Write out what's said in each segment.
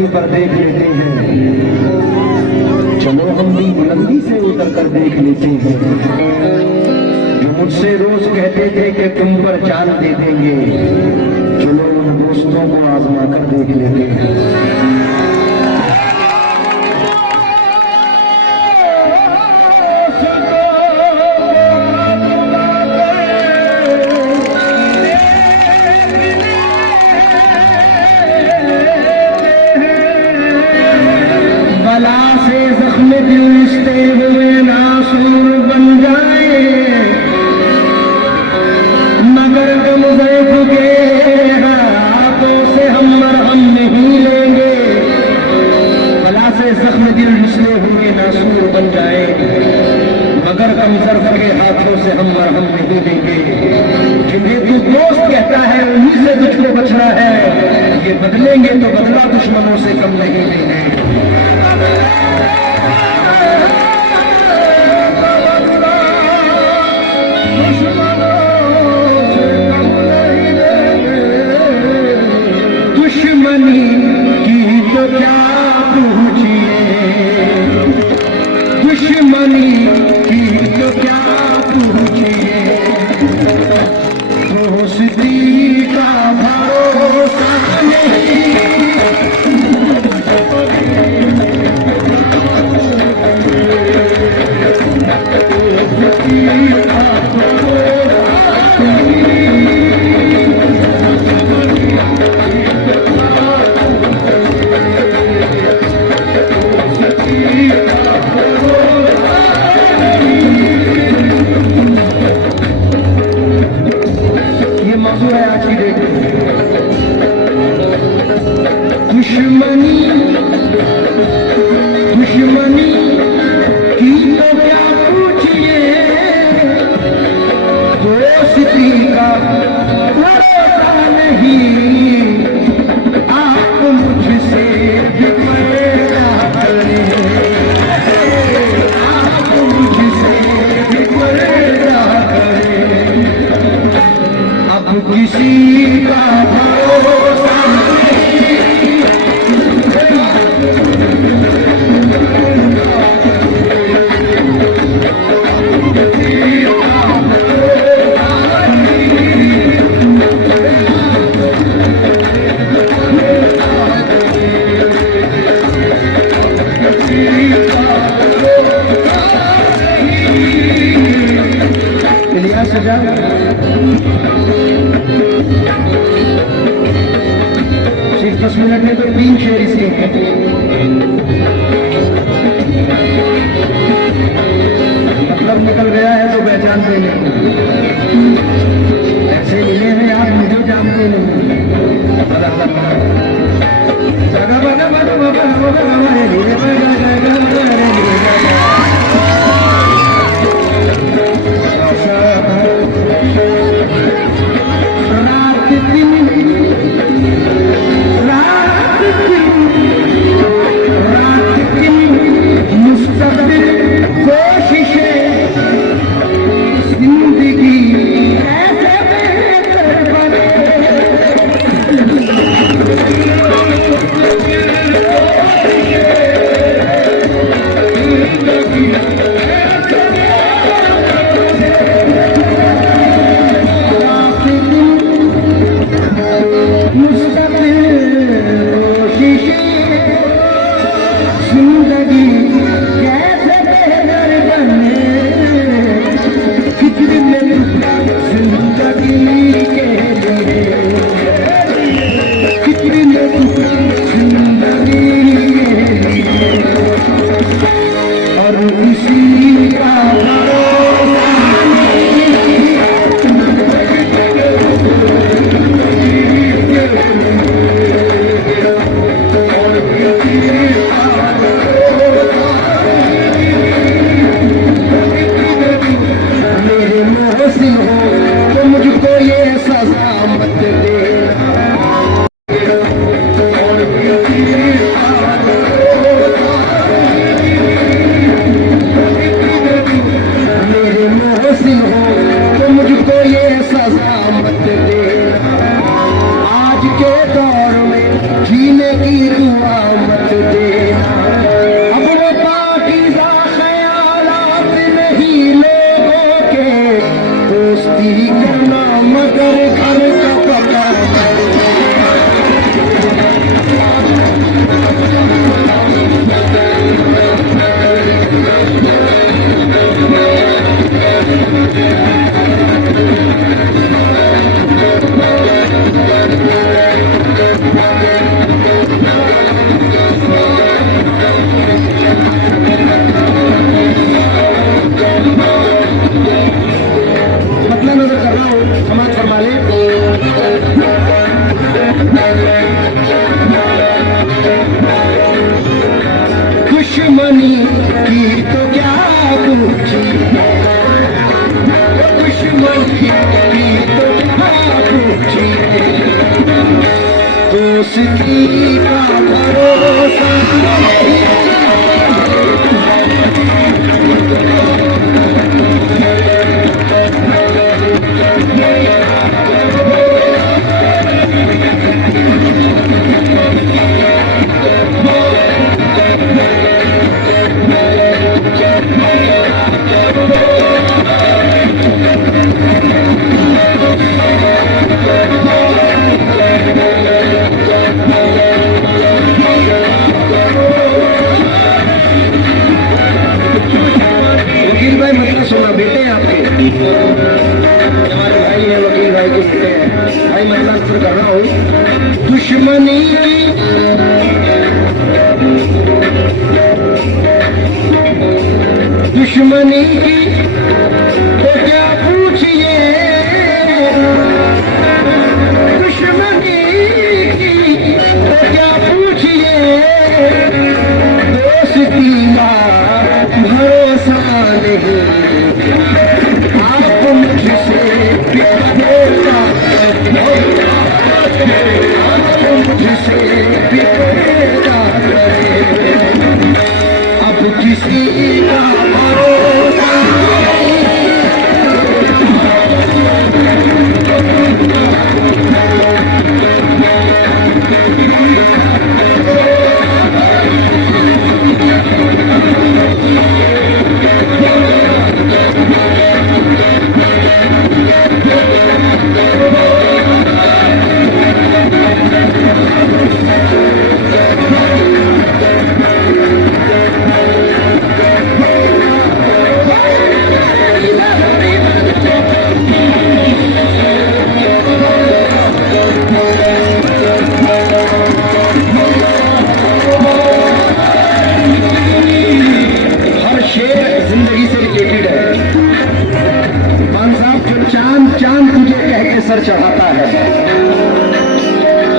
पटरी पर देख लेते हैं, चलो हम भी बुलंदी से उतर कर देख लेते हैं। जो मुझसे रोज कहते थे कि तुम पर जान दे देंगे, चलो उन दोस्तों को आजमा कर देख लेते हैं। मगर कम ज़र्फ़ के हाथों से हम मरहम नहीं देंगे। जिन्हें तू दोस्त कहता है उन्हीं से तुझको बचना है, ये बदलेंगे तो बदला दुश्मनों से कम नहीं देंगे। दुश्मनी की तो क्या पूछिए, दुश्मनी की तो क्या पूछिए, दोस्ती का भरोसा नहीं। किसी का भरोसा सिर्फ 10 मिनट में तो 3 शेर इसके मतलब निकल गया है तो पहचानते नहीं, ऐसे मिले हैं आप मुझे जानते नहीं। आज के दौर में जीने की दुआ मत देना। अब वो पाकीज़ा ख्यालात नहीं लोगों के, दोस्ती करना मगर घर का पता। दुश्मनी की तो क्या पूछी, दुश्मनी की तो क्या पूछी, दोस्ती का भरोसा नहीं। सुना बेटे आपके हमारे भाई हैं, वकील भाई के बेटे हैं भाई। मतलब शुरू कर रहा हूँ। दुश्मनी दुश्मनी की तो क्या पूछिए, दुश्मनी की तो क्या पूछिए, दोस्ती का भरोसा नहीं। आप मुझसे बिछड़ेगा, आप मुझसे बिछड़ेगा, अब किसी का भरोसा नहीं। सर चढ़ाता है।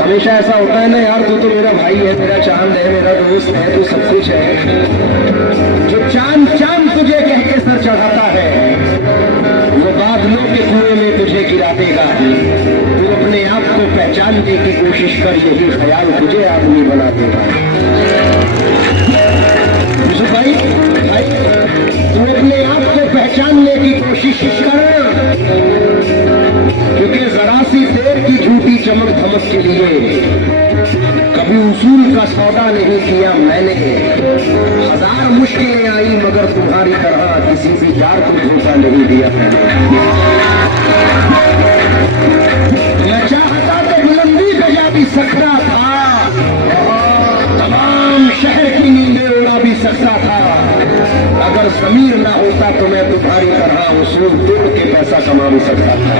हमेशा ऐसा होता है ना यार, तू तो मेरा भाई है, मेरा चांद है, मेरा दोस्त है, तू सब कुछ है। जो चांद चांद तुझे कह के सर चढ़ाता है, वो बादलों के कुएं में तुझे गिरा देगा। तू अपने आप को पहचानने की कोशिश कर, यही ख्याल तुझे आदमी बना देगा। भाई भाई तू अपने आप को पहचानने की कोशिश कर, क्योंकि जरा सी देर की झूठी चमक धमक के लिए कभी उसूल का सौदा नहीं किया मैंने। हजार मुश्किलें आई मगर तुम्हारी तरह किसी भी यार को धोखा नहीं दिया मैंने। मैं चाहता तो बुलंदी पे जा भी सकता था, तमाम शहर की नींदें उड़ा भी सकता था। अगर ज़मीर ना होता तो मैं तुम्हारी तरह उसूल तोड़ के पैसा कमा भी सकता था।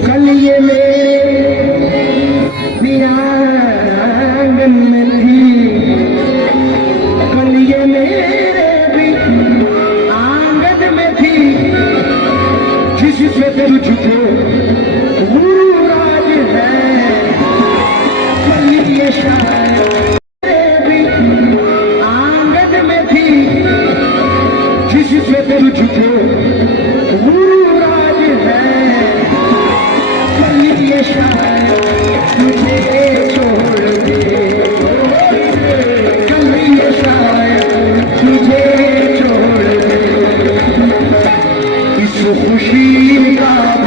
कल ये मेरे आंगन में थी, कल ये मेरे भी आंगन में थी, जिससे तुझको गुरुराज है। कल ये शायद भी आंगन में थी, जिससे तुझको गुरुराज है। ये शायद मुझे छोड़ दे, कल ये पीर का